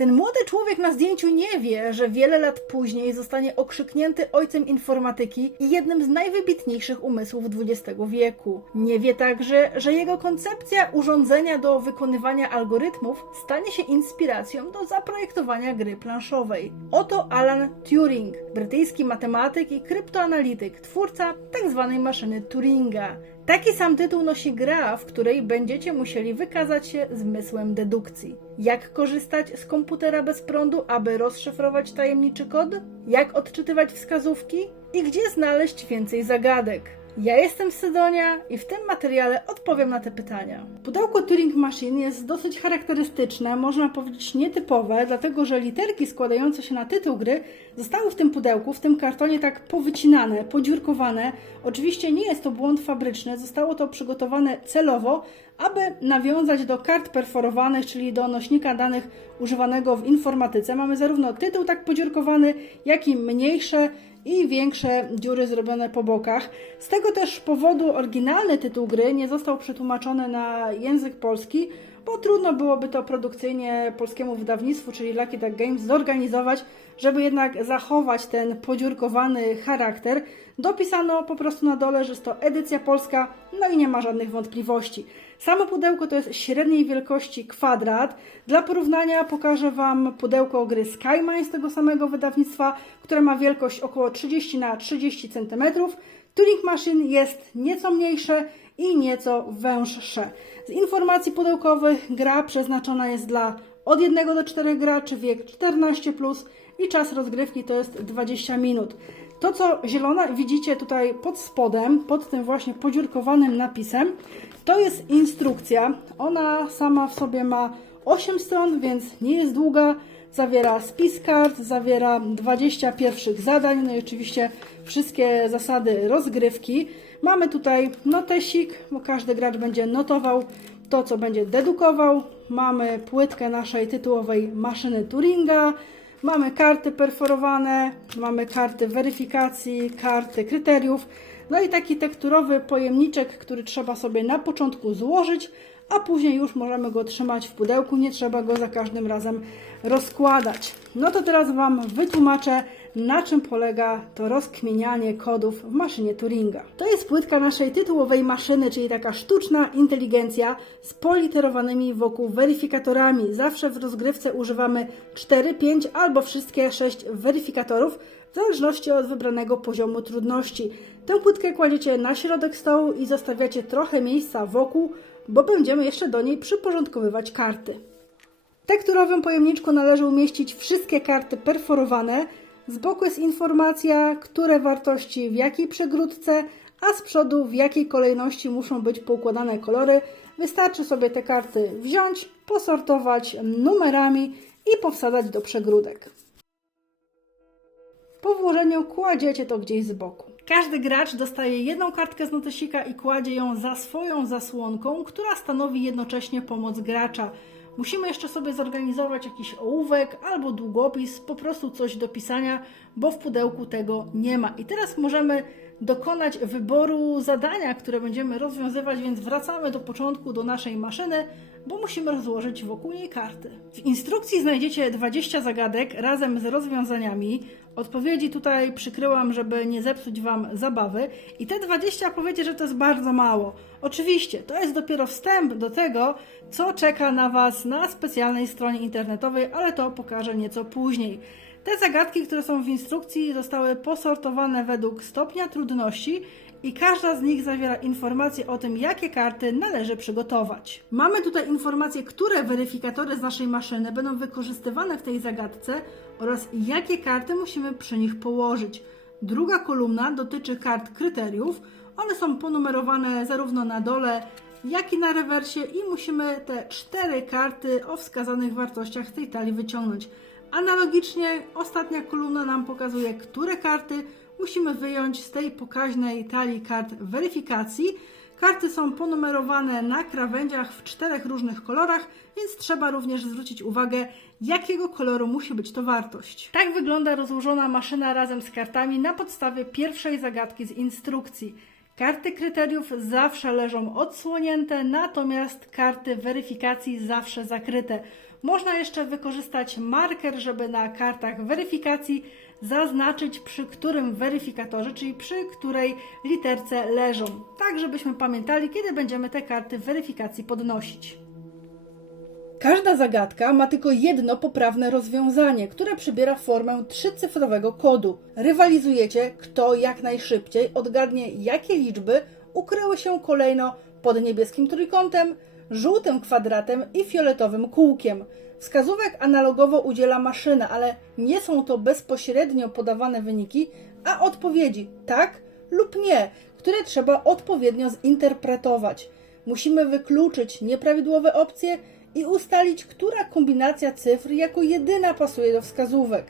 Ten młody człowiek na zdjęciu nie wie, że wiele lat później zostanie okrzyknięty ojcem informatyki i jednym z najwybitniejszych umysłów XX wieku. Nie wie także, że jego koncepcja urządzenia do wykonywania algorytmów stanie się inspiracją do zaprojektowania gry planszowej. Oto Alan Turing, brytyjski matematyk i kryptoanalityk, twórca tzw. maszyny Turinga. Taki sam tytuł nosi gra, w której będziecie musieli wykazać się zmysłem dedukcji. Jak korzystać z komputera bez prądu, aby rozszyfrować tajemniczy kod? Jak odczytywać wskazówki? I gdzie znaleźć więcej zagadek? Ja jestem Sydonia i w tym materiale odpowiem na te pytania. Pudełko Turing Machine jest dosyć charakterystyczne, można powiedzieć nietypowe, dlatego że literki składające się na tytuł gry zostały w tym pudełku, w tym kartonie tak powycinane, podziurkowane. Oczywiście nie jest to błąd fabryczny, zostało to przygotowane celowo, aby nawiązać do kart perforowanych, czyli do nośnika danych używanego w informatyce. Mamy zarówno tytuł tak podziurkowany, jak i mniejsze i większe dziury zrobione po bokach. Z tego też powodu oryginalny tytuł gry nie został przetłumaczony na język polski, bo trudno byłoby to produkcyjnie polskiemu wydawnictwu, czyli Lucky Duck Games, zorganizować, żeby jednak zachować ten podziurkowany charakter. Dopisano po prostu na dole, że jest to edycja polska, no i nie ma żadnych wątpliwości. Samo pudełko to jest średniej wielkości kwadrat. Dla porównania pokażę Wam pudełko gry Skymine z tego samego wydawnictwa, które ma wielkość około 30 na 30 cm. Turing Machine jest nieco mniejsze i nieco węższe. Z informacji pudełkowych gra przeznaczona jest dla od 1 do 4 graczy, wiek 14+, plus i czas rozgrywki to jest 20 minut. To, co zielone widzicie tutaj pod spodem, pod tym właśnie podziurkowanym napisem, to jest instrukcja. Ona sama w sobie ma 8 stron, więc nie jest długa. Zawiera spis kart, zawiera 20 pierwszych zadań, no i oczywiście wszystkie zasady rozgrywki. Mamy tutaj notesik, bo każdy gracz będzie notował to, co będzie dedukował. Mamy płytkę naszej tytułowej maszyny Turinga. Mamy karty perforowane, mamy karty weryfikacji, karty kryteriów, no i taki tekturowy pojemniczek, który trzeba sobie na początku złożyć, a później już możemy go trzymać w pudełku, nie trzeba go za każdym razem rozkładać. No to teraz Wam wytłumaczę, na czym polega to rozkminianie kodów w maszynie Turinga. To jest płytka naszej tytułowej maszyny, czyli taka sztuczna inteligencja z politerowanymi wokół weryfikatorami. Zawsze w rozgrywce używamy 4, 5 albo wszystkie 6 weryfikatorów, w zależności od wybranego poziomu trudności. Tę płytkę kładziecie na środek stołu i zostawiacie trochę miejsca wokół, bo będziemy jeszcze do niej przyporządkowywać karty. W tekturowym pojemniczku należy umieścić wszystkie karty perforowane. Z boku jest informacja, które wartości w jakiej przegródce, a z przodu w jakiej kolejności muszą być poukładane kolory. Wystarczy sobie te karty wziąć, posortować numerami i powsadzać do przegródek. Po włożeniu kładziecie to gdzieś z boku. Każdy gracz dostaje jedną kartkę z notesika i kładzie ją za swoją zasłonką, która stanowi jednocześnie pomoc gracza. Musimy jeszcze sobie zorganizować jakiś ołówek albo długopis, po prostu coś do pisania, bo w pudełku tego nie ma. I teraz możemy dokonać wyboru zadania, które będziemy rozwiązywać, więc wracamy do początku do naszej maszyny, bo musimy rozłożyć wokół niej karty. W instrukcji znajdziecie 20 zagadek razem z rozwiązaniami. Odpowiedzi tutaj przykryłam, żeby nie zepsuć Wam zabawy. I te 20 powiecie, że to jest bardzo mało. Oczywiście, to jest dopiero wstęp do tego, co czeka na Was na specjalnej stronie internetowej, ale to pokażę nieco później. Te zagadki, które są w instrukcji, zostały posortowane według stopnia trudności i każda z nich zawiera informacje o tym, jakie karty należy przygotować. Mamy tutaj informacje, które weryfikatory z naszej maszyny będą wykorzystywane w tej zagadce oraz jakie karty musimy przy nich położyć. Druga kolumna dotyczy kart kryteriów. One są ponumerowane zarówno na dole, jak i na rewersie i musimy te cztery karty o wskazanych wartościach z tej talii wyciągnąć. Analogicznie ostatnia kolumna nam pokazuje, które karty musimy wyjąć z tej pokaźnej talii kart weryfikacji. Karty są ponumerowane na krawędziach w czterech różnych kolorach, więc trzeba również zwrócić uwagę, jakiego koloru musi być to wartość. Tak wygląda rozłożona maszyna razem z kartami na podstawie pierwszej zagadki z instrukcji. Karty kryteriów zawsze leżą odsłonięte, natomiast karty weryfikacji zawsze zakryte. Można jeszcze wykorzystać marker, żeby na kartach weryfikacji zaznaczyć przy którym weryfikatorze, czyli przy której literce leżą, tak żebyśmy pamiętali, kiedy będziemy te karty weryfikacji podnosić. Każda zagadka ma tylko jedno poprawne rozwiązanie, które przybiera formę trzycyfrowego kodu. Rywalizujecie, kto jak najszybciej odgadnie, jakie liczby ukryły się kolejno pod niebieskim trójkątem, żółtym kwadratem i fioletowym kółkiem. Wskazówek analogowo udziela maszyna, ale nie są to bezpośrednio podawane wyniki, a odpowiedzi tak lub nie, które trzeba odpowiednio zinterpretować. Musimy wykluczyć nieprawidłowe opcje i ustalić, która kombinacja cyfr jako jedyna pasuje do wskazówek.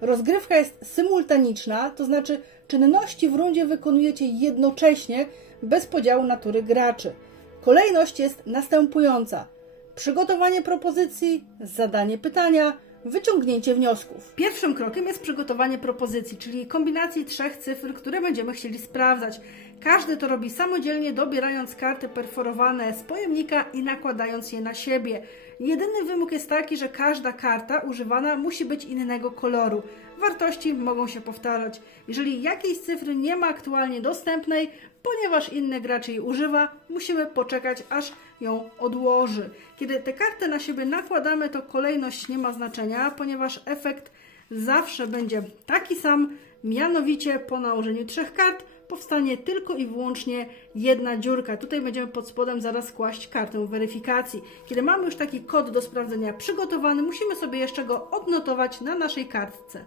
Rozgrywka jest symultaniczna, to znaczy czynności w rundzie wykonujecie jednocześnie, bez podziału natury graczy. Kolejność jest następująca: przygotowanie propozycji, zadanie pytania, wyciągnięcie wniosków. Pierwszym krokiem jest przygotowanie propozycji, czyli kombinacji trzech cyfr, które będziemy chcieli sprawdzać. Każdy to robi samodzielnie, dobierając karty perforowane z pojemnika i nakładając je na siebie. Jedyny wymóg jest taki, że każda karta używana musi być innego koloru. Wartości mogą się powtarzać. Jeżeli jakiejś cyfry nie ma aktualnie dostępnej, ponieważ inny gracz jej używa, musimy poczekać, aż ją odłoży. Kiedy te karty na siebie nakładamy, to kolejność nie ma znaczenia, ponieważ efekt zawsze będzie taki sam, mianowicie po nałożeniu trzech kart powstanie tylko i wyłącznie jedna dziurka. Tutaj będziemy pod spodem zaraz kłaść kartę weryfikacji. Kiedy mamy już taki kod do sprawdzenia przygotowany, musimy sobie jeszcze go odnotować na naszej kartce.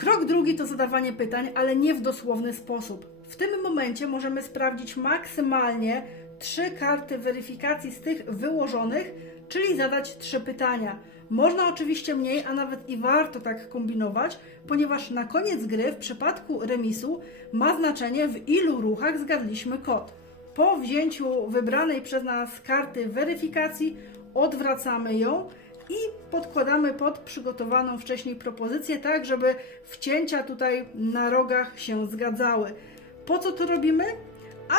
Krok drugi to zadawanie pytań, ale nie w dosłowny sposób. W tym momencie możemy sprawdzić maksymalnie trzy karty weryfikacji z tych wyłożonych, czyli zadać trzy pytania. Można oczywiście mniej, a nawet i warto tak kombinować, ponieważ na koniec gry w przypadku remisu ma znaczenie w ilu ruchach zgadliśmy kod. Po wzięciu wybranej przez nas karty weryfikacji odwracamy ją i podkładamy pod przygotowaną wcześniej propozycję, tak żeby wcięcia tutaj na rogach się zgadzały. Po co to robimy?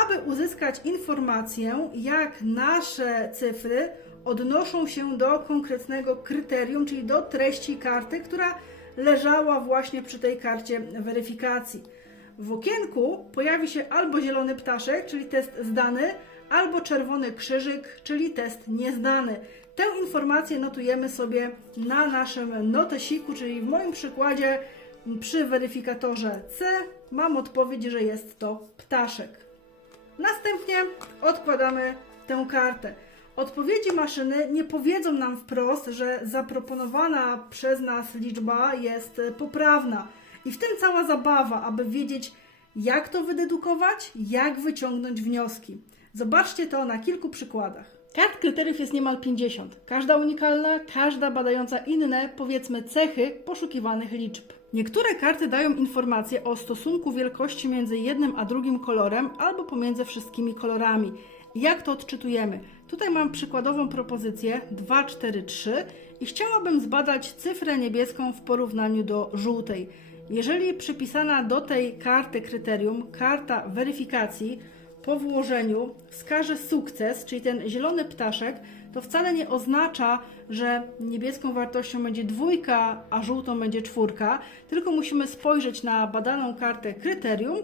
Aby uzyskać informację, jak nasze cyfry odnoszą się do konkretnego kryterium, czyli do treści karty, która leżała właśnie przy tej karcie weryfikacji. W okienku pojawi się albo zielony ptaszek, czyli test zdany, albo czerwony krzyżyk, czyli test niezdany. Tę informację notujemy sobie na naszym notesiku, czyli w moim przykładzie przy weryfikatorze C mam odpowiedź, że jest to ptaszek. Następnie odkładamy tę kartę. Odpowiedzi maszyny nie powiedzą nam wprost, że zaproponowana przez nas liczba jest poprawna. I w tym cała zabawa, aby wiedzieć, jak to wydedukować, jak wyciągnąć wnioski. Zobaczcie to na kilku przykładach. Kart kryteriów jest niemal 50. Każda unikalna, każda badająca inne, powiedzmy, cechy poszukiwanych liczb. Niektóre karty dają informacje o stosunku wielkości między jednym a drugim kolorem albo pomiędzy wszystkimi kolorami. Jak to odczytujemy? Tutaj mam przykładową propozycję 2, 4, 3 i chciałabym zbadać cyfrę niebieską w porównaniu do żółtej. Jeżeli przypisana do tej karty kryterium karta weryfikacji po włożeniu wskaże sukces, czyli ten zielony ptaszek, to wcale nie oznacza, że niebieską wartością będzie dwójka, a żółtą będzie czwórka, tylko musimy spojrzeć na badaną kartę kryterium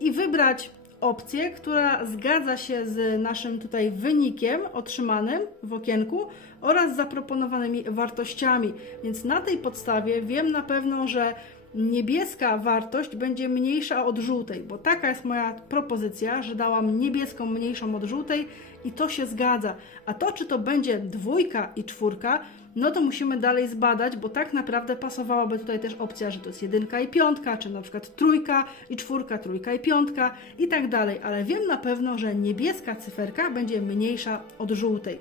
i wybrać opcję, która zgadza się z naszym tutaj wynikiem otrzymanym w okienku oraz zaproponowanymi wartościami. Więc na tej podstawie wiem na pewno, że niebieska wartość będzie mniejsza od żółtej, bo taka jest moja propozycja, że dałam niebieską mniejszą od żółtej i to się zgadza. A to, czy to będzie dwójka i czwórka, no to musimy dalej zbadać, bo tak naprawdę pasowałaby tutaj też opcja, że to jest jedynka i piątka, czy na przykład trójka i czwórka, trójka i piątka i tak dalej. Ale wiem na pewno, że niebieska cyferka będzie mniejsza od żółtej.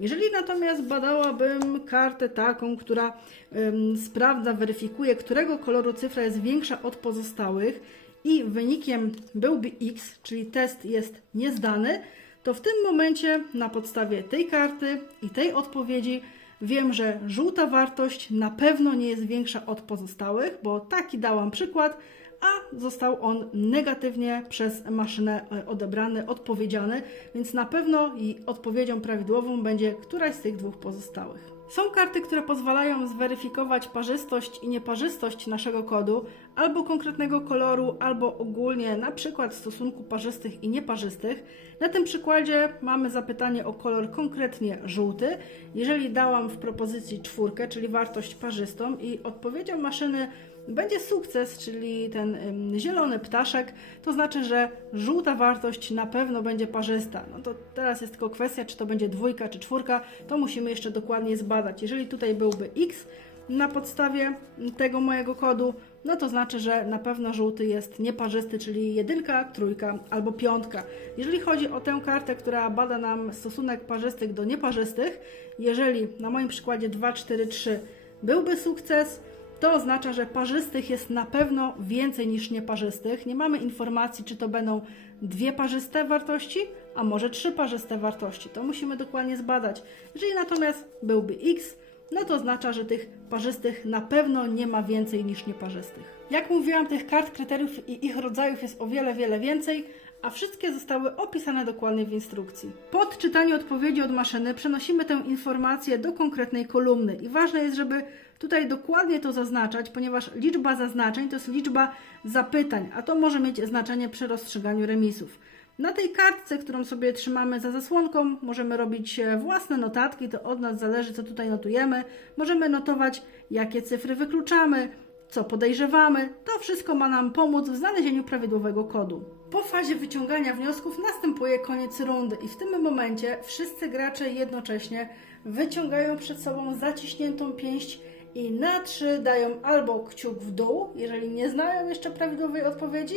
Jeżeli natomiast badałabym kartę taką, która ym, sprawdza, weryfikuje, którego koloru cyfra jest większa od pozostałych i wynikiem byłby X, czyli test jest niezdany, to w tym momencie na podstawie tej karty i tej odpowiedzi wiem, że żółta wartość na pewno nie jest większa od pozostałych, bo taki dałam przykład, a został on negatywnie przez maszynę e, odebrany, odpowiedziany, więc na pewno i odpowiedzią prawidłową będzie któraś z tych dwóch pozostałych. Są karty, które pozwalają zweryfikować parzystość i nieparzystość naszego kodu, albo konkretnego koloru, albo ogólnie na przykład stosunku parzystych i nieparzystych. Na tym przykładzie mamy zapytanie o kolor konkretnie żółty. Jeżeli dałam w propozycji czwórkę, czyli wartość parzystą i odpowiedzią maszyny będzie sukces, czyli ten zielony ptaszek, to znaczy, że żółta wartość na pewno będzie parzysta. No to teraz jest tylko kwestia, czy to będzie dwójka, czy czwórka, to musimy jeszcze dokładnie zbadać. Jeżeli tutaj byłby x na podstawie tego mojego kodu, no to znaczy, że na pewno żółty jest nieparzysty, czyli jedynka, trójka albo piątka. Jeżeli chodzi o tę kartę, która bada nam stosunek parzystych do nieparzystych, jeżeli na moim przykładzie 2, 4, 3 byłby sukces, to oznacza, że parzystych jest na pewno więcej niż nieparzystych. Nie mamy informacji, czy to będą dwie parzyste wartości, a może trzy parzyste wartości. To musimy dokładnie zbadać. Jeżeli natomiast byłby x, no to oznacza, że tych parzystych na pewno nie ma więcej niż nieparzystych. Jak mówiłam, tych kart, kryteriów i ich rodzajów jest o wiele, wiele więcej, a wszystkie zostały opisane dokładnie w instrukcji. Po odczytaniu odpowiedzi od maszyny przenosimy tę informację do konkretnej kolumny i ważne jest, żeby tutaj dokładnie to zaznaczać, ponieważ liczba zaznaczeń to jest liczba zapytań, a to może mieć znaczenie przy rozstrzyganiu remisów. Na tej kartce, którą sobie trzymamy za zasłonką, możemy robić e, własne notatki, to od nas zależy, co tutaj notujemy. Możemy notować, jakie cyfry wykluczamy, co podejrzewamy. To wszystko ma nam pomóc w znalezieniu prawidłowego kodu. Po fazie wyciągania wniosków następuje koniec rundy i w tym momencie wszyscy gracze jednocześnie wyciągają przed sobą zaciśniętą pięść i na trzy dają albo kciuk w dół, jeżeli nie znają jeszcze prawidłowej odpowiedzi,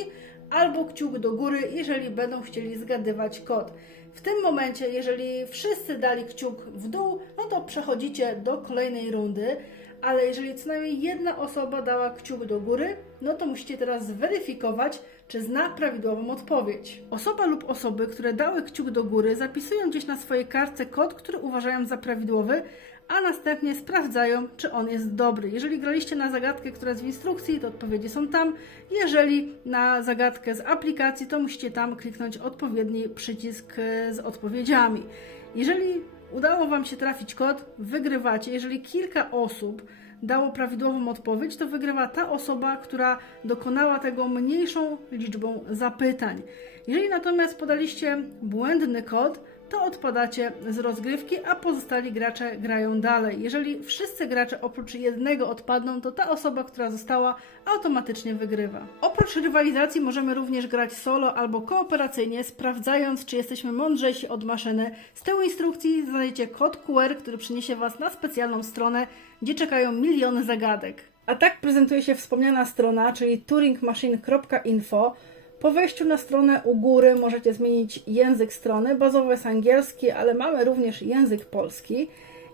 albo kciuk do góry, jeżeli będą chcieli zgadywać kod. W tym momencie, jeżeli wszyscy dali kciuk w dół, no to przechodzicie do kolejnej rundy, ale jeżeli co najmniej jedna osoba dała kciuk do góry, no to musicie teraz zweryfikować, czy zna prawidłową odpowiedź. Osoba lub osoby, które dały kciuk do góry, zapisują gdzieś na swojej kartce kod, który uważają za prawidłowy, a następnie sprawdzają, czy on jest dobry. Jeżeli graliście na zagadkę, która jest w instrukcji, to odpowiedzi są tam. Jeżeli na zagadkę z aplikacji, to musicie tam kliknąć odpowiedni przycisk e, z odpowiedziami. Jeżeli udało Wam się trafić kod, wygrywacie. Jeżeli kilka osób dało prawidłową odpowiedź, to wygrywa ta osoba, która dokonała tego mniejszą liczbą zapytań. Jeżeli natomiast podaliście błędny kod, to odpadacie z rozgrywki, a pozostali gracze grają dalej. Jeżeli wszyscy gracze oprócz jednego odpadną, to ta osoba, która została, automatycznie wygrywa. Oprócz rywalizacji możemy również grać solo albo kooperacyjnie, sprawdzając, czy jesteśmy mądrzejsi od maszyny. Z tyłu instrukcji znajdziecie kod QR, który przyniesie Was na specjalną stronę, gdzie czekają miliony zagadek. A tak prezentuje się wspomniana strona, czyli turingmachine.info. Po wejściu na stronę u góry możecie zmienić język strony. Bazowy jest angielski, ale mamy również język polski.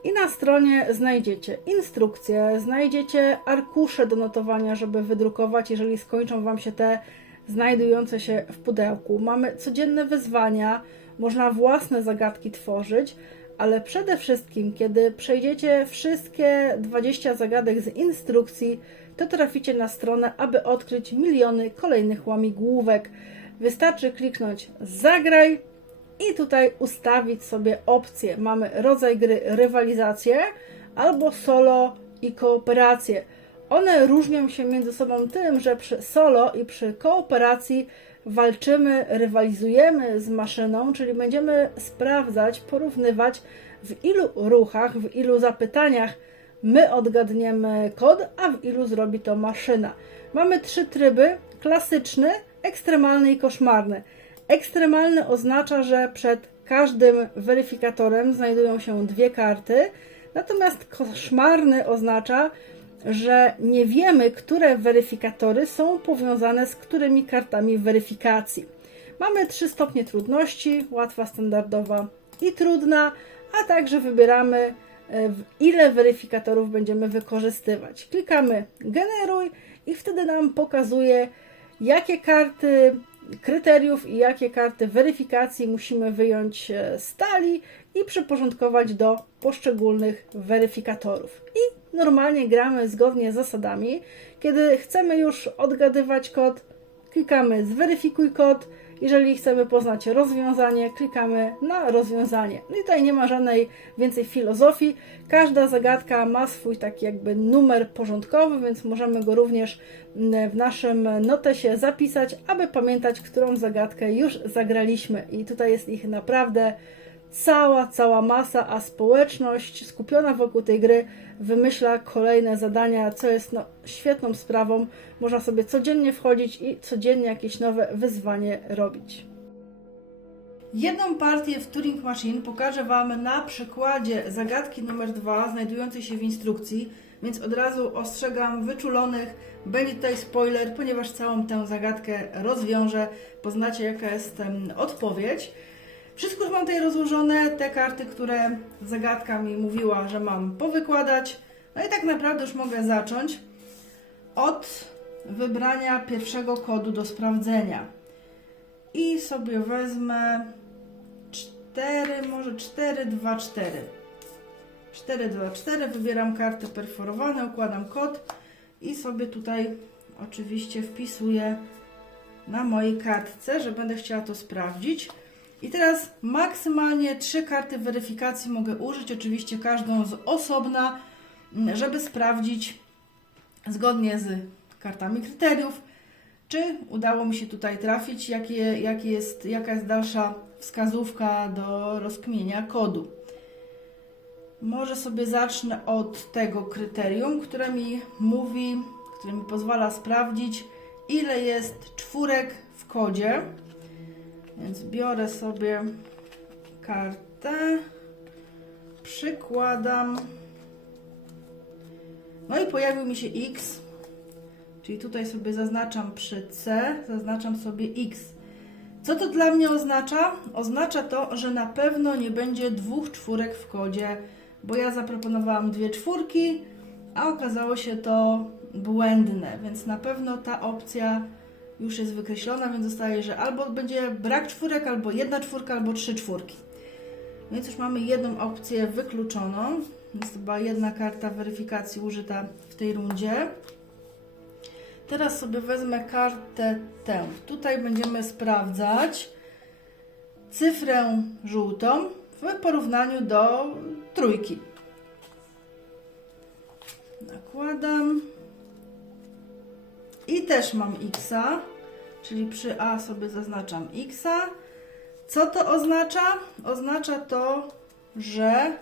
I na stronie znajdziecie instrukcje, znajdziecie arkusze do notowania, żeby wydrukować, jeżeli skończą Wam się te znajdujące się w pudełku. Mamy codzienne wyzwania, można własne zagadki tworzyć, ale przede wszystkim, kiedy przejdziecie wszystkie 20 zagadek z instrukcji, to traficie na stronę, aby odkryć miliony kolejnych łamigłówek. Wystarczy kliknąć zagraj i tutaj ustawić sobie opcje. Mamy rodzaj gry rywalizację albo solo i kooperację. One różnią się między sobą tym, że przy solo i przy kooperacji walczymy, rywalizujemy z maszyną, czyli będziemy sprawdzać, porównywać w ilu ruchach, w ilu zapytaniach my odgadniemy kod, a w ilu zrobi to maszyna. Mamy trzy tryby: klasyczny, ekstremalny i koszmarny. Ekstremalny oznacza, że przed każdym weryfikatorem znajdują się dwie karty, natomiast koszmarny oznacza, że nie wiemy, które weryfikatory są powiązane z którymi kartami weryfikacji. Mamy trzy stopnie trudności: łatwa, standardowa i trudna, a także wybieramy ile weryfikatorów będziemy wykorzystywać. Klikamy generuj i wtedy nam pokazuje, jakie karty kryteriów i jakie karty weryfikacji musimy wyjąć z stali i przyporządkować do poszczególnych weryfikatorów. I normalnie gramy zgodnie z zasadami. Kiedy chcemy już odgadywać kod, klikamy zweryfikuj kod. Jeżeli chcemy poznać rozwiązanie, klikamy na rozwiązanie. No i tutaj nie ma żadnej więcej filozofii. Każda zagadka ma swój taki jakby numer porządkowy, więc możemy go również w naszym notesie zapisać, aby pamiętać, którą zagadkę już zagraliśmy. I tutaj jest ich naprawdę cała, cała masa, a społeczność skupiona wokół tej gry wymyśla kolejne zadania, co jest no, świetną sprawą. Można sobie codziennie wchodzić i codziennie jakieś nowe wyzwanie robić. Jedną partię w Turing Machine pokażę Wam na przykładzie zagadki numer 2 znajdującej się w instrukcji, więc od razu ostrzegam wyczulonych, będzie tutaj spoiler, ponieważ całą tę zagadkę rozwiążę, poznacie jaka jest odpowiedź. Wszystko już mam tutaj rozłożone, te karty, które zagadka mi mówiła, że mam powykładać. No i tak naprawdę już mogę zacząć od wybrania pierwszego kodu do sprawdzenia. I sobie wezmę 4, może 4, 2, 4. 4, 2, 4. Wybieram karty perforowane, układam kod i sobie tutaj oczywiście wpisuję na mojej kartce, że będę chciała to sprawdzić. I teraz maksymalnie trzy karty weryfikacji mogę użyć, oczywiście każdą z osobna, m, żeby sprawdzić zgodnie z kartami kryteriów, czy udało mi się tutaj trafić, jakie, jakie jest, jaka jest dalsza wskazówka do rozkminienia kodu. Może sobie zacznę od tego kryterium, które mi mówi, które mi pozwala sprawdzić, ile jest czwórek w kodzie. Więc biorę sobie kartę, przykładam. No i pojawił mi się X, czyli tutaj sobie zaznaczam przy C, zaznaczam sobie X. Co to dla mnie oznacza? Oznacza to, że na pewno nie będzie dwóch czwórek w kodzie, bo ja zaproponowałam dwie czwórki, a okazało się to błędne, więc na pewno ta opcja już jest wykreślona, więc zostaje, że albo będzie brak czwórek, albo jedna czwórka, albo trzy czwórki. Więc już mamy jedną opcję wykluczoną. Jest chyba jedna karta weryfikacji użyta w tej rundzie. Teraz sobie wezmę kartę tę. Tutaj będziemy sprawdzać cyfrę żółtą w porównaniu do trójki. Nakładam. I też mam x, czyli przy a sobie zaznaczam x. Co to oznacza? Oznacza to, że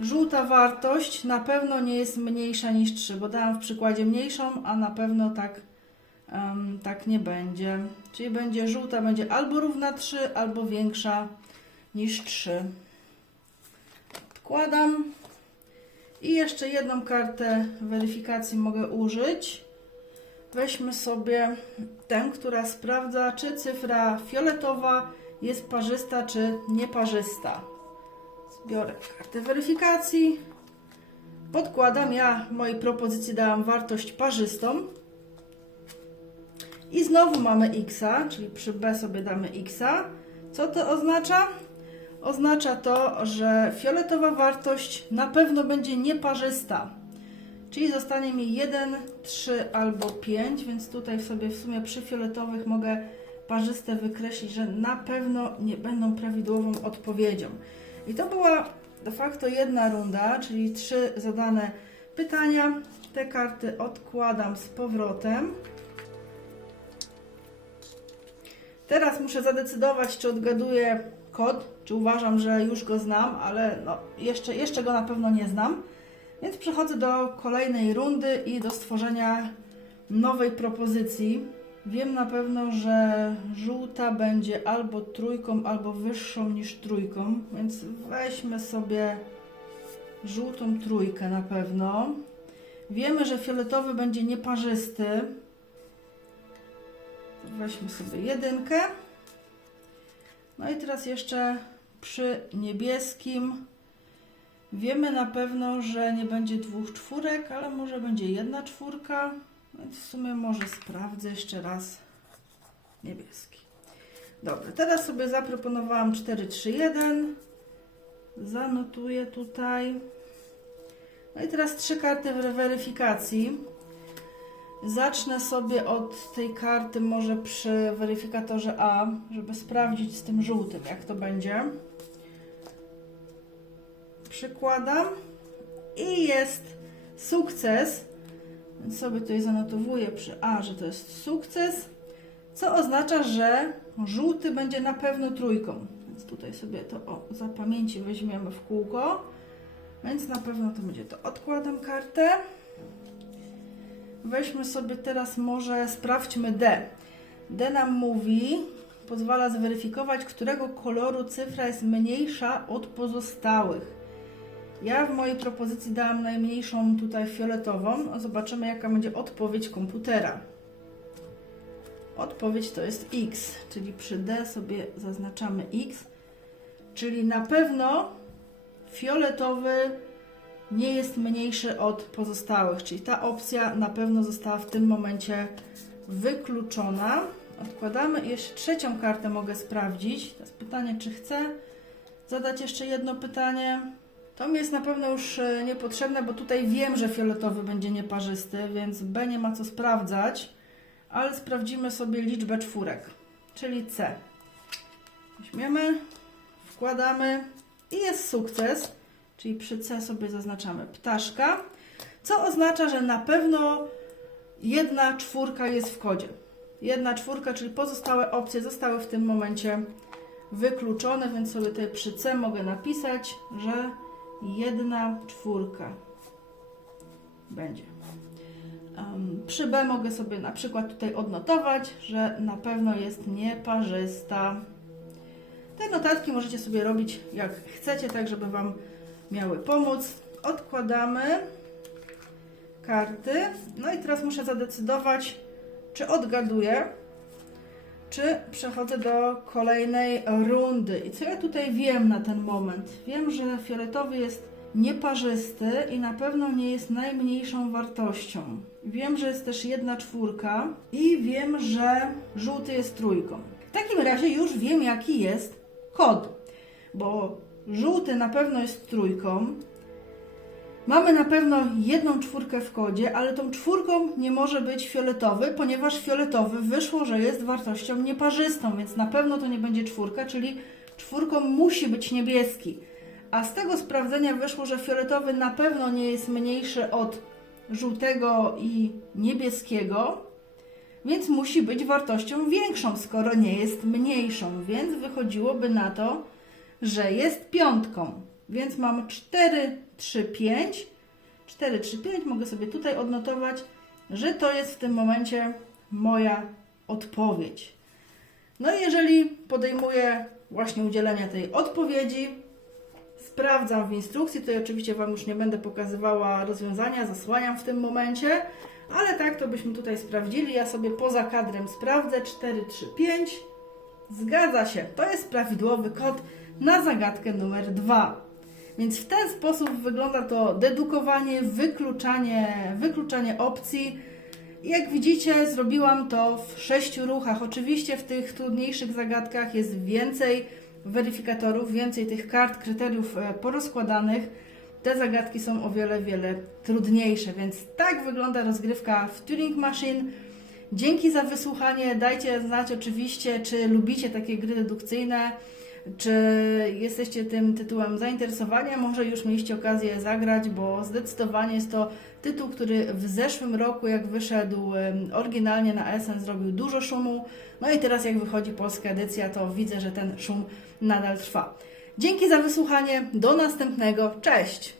żółta wartość na pewno nie jest mniejsza niż 3, bo dałam w przykładzie mniejszą, a na pewno tak, em, tak nie będzie. Czyli będzie żółta będzie albo równa 3, albo większa niż 3. Odkładam. I jeszcze jedną kartę weryfikacji mogę użyć. Weźmy sobie tę, która sprawdza, czy cyfra fioletowa jest parzysta, czy nieparzysta. Zbiorę kartę weryfikacji. Podkładam. Ja mojej propozycji dałam wartość parzystą. I znowu mamy x, czyli przy b sobie damy x. Co to oznacza? Oznacza to, że fioletowa wartość na pewno będzie nieparzysta. Czyli zostanie mi 1, 3 albo 5, więc tutaj sobie w sumie przy fioletowych mogę parzyste wykreślić, że na pewno nie będą prawidłową odpowiedzią. I to była de facto jedna runda, czyli trzy zadane pytania. Te karty odkładam z powrotem. Teraz muszę zadecydować, czy odgaduję kod, czy uważam, że już go znam, ale no, jeszcze, jeszcze go na pewno nie znam. Więc przechodzę do kolejnej rundy i do stworzenia nowej propozycji. Wiem na pewno, że żółta będzie albo trójką, albo wyższą niż trójką, więc weźmy sobie żółtą trójkę na pewno. Wiemy, że fioletowy będzie nieparzysty. Weźmy sobie jedynkę. No i teraz jeszcze przy niebieskim Wiemy na pewno, że nie będzie dwóch czwórek, ale może będzie jedna czwórka. Więc w sumie może sprawdzę jeszcze raz niebieski. Dobra, teraz sobie zaproponowałam 4, 3, 1. Zanotuję tutaj. No i teraz trzy karty w weryfikacji. Zacznę sobie od tej karty może przy weryfikatorze A, żeby sprawdzić z tym żółtym, jak to będzie. Przykładam i jest sukces. Więc sobie tutaj zanotowuję przy A, że to jest sukces, co oznacza, że żółty będzie na pewno trójką. Więc tutaj sobie to o, za pamięci weźmiemy w kółko. Więc na pewno to będzie to. Odkładam kartę. Weźmy sobie teraz może, sprawdźmy D. D nam mówi, pozwala zweryfikować, którego koloru cyfra jest mniejsza od pozostałych. Ja w mojej propozycji dałam najmniejszą tutaj fioletową. Zobaczymy jaka będzie odpowiedź komputera. Odpowiedź to jest X, czyli przy D sobie zaznaczamy X, czyli na pewno fioletowy nie jest mniejszy od pozostałych, czyli ta opcja na pewno została w tym momencie wykluczona. Odkładamy jeszcze trzecią kartę mogę sprawdzić. Teraz pytanie, czy chcę zadać jeszcze jedno pytanie. To mi jest na pewno już e, niepotrzebne, bo tutaj wiem, że fioletowy będzie nieparzysty, więc B nie ma co sprawdzać, ale sprawdzimy sobie liczbę czwórek, czyli C. Weźmiemy, wkładamy i jest sukces, czyli przy C sobie zaznaczamy ptaszka, co oznacza, że na pewno jedna czwórka jest w kodzie. Jedna czwórka, czyli pozostałe opcje zostały w tym momencie wykluczone, więc sobie tutaj przy C mogę napisać, że jedna czwórka będzie. Um, przy B mogę sobie na przykład tutaj odnotować, że na pewno jest nieparzysta. Te notatki możecie sobie robić jak chcecie, tak żeby Wam miały pomóc. Odkładamy karty. No i teraz muszę zadecydować, czy odgaduję, czy przechodzę do kolejnej rundy. I co ja tutaj wiem na ten moment? Wiem, że fioletowy jest nieparzysty i na pewno nie jest najmniejszą wartością. Wiem, że jest też jedna czwórka i wiem, że żółty jest trójką. W takim razie już wiem, jaki jest kod, bo żółty na pewno jest trójką. Mamy na pewno jedną czwórkę w kodzie, ale tą czwórką nie może być fioletowy, ponieważ fioletowy wyszło, że jest wartością nieparzystą, więc na pewno to nie będzie czwórka, czyli czwórką musi być niebieski. A z tego sprawdzenia wyszło, że fioletowy na pewno nie jest mniejszy od żółtego i niebieskiego, więc musi być wartością większą, skoro nie jest mniejszą, więc wychodziłoby na to, że jest piątką. Więc mam 4, 3, 5. 4, 3, 5. Mogę sobie tutaj odnotować, że to jest w tym momencie moja odpowiedź. No i jeżeli podejmuję właśnie udzielenie tej odpowiedzi, sprawdzam w instrukcji, tutaj oczywiście Wam już nie będę pokazywała rozwiązania, zasłaniam w tym momencie, ale tak to byśmy tutaj sprawdzili. Ja sobie poza kadrem sprawdzę 4, 3, 5. Zgadza się, to jest prawidłowy kod na zagadkę numer 2. Więc w ten sposób wygląda to dedukowanie, wykluczanie, wykluczanie opcji. Jak widzicie, zrobiłam to w sześciu ruchach. Oczywiście w tych trudniejszych zagadkach jest więcej weryfikatorów, więcej tych kart, kryteriów e, porozkładanych. Te zagadki są o wiele, wiele trudniejsze, więc tak wygląda rozgrywka w Turing Machine. Dzięki za wysłuchanie. Dajcie znać oczywiście, czy lubicie takie gry dedukcyjne. Czy jesteście tym tytułem zainteresowani? Może już mieliście okazję zagrać, bo zdecydowanie jest to tytuł, który w zeszłym roku, jak wyszedł oryginalnie na Essen, zrobił dużo szumu. No i teraz, jak wychodzi polska edycja, to widzę, że ten szum nadal trwa. Dzięki za wysłuchanie. Do następnego. Cześć!